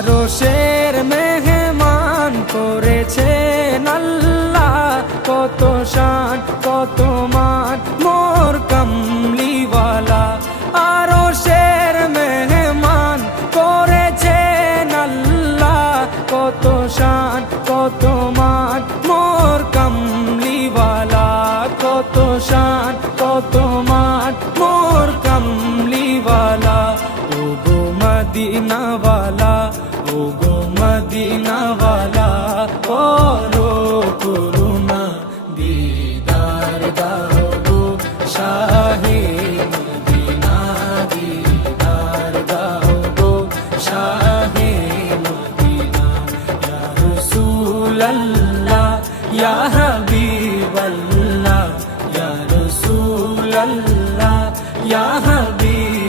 আরশের মেহমান করেছেন আল্লাহ, কত শান কত মান মোর কামলিওয়ালা। আরশের মেহমান করেছেন আল্লাহ, কত শান কত মান মোর কামলিওয়ালা, কত শান কত মান মোর কামলিওয়ালা। ও গো মদিনাওয়ালা, ও গো মদিনাওয়ালা,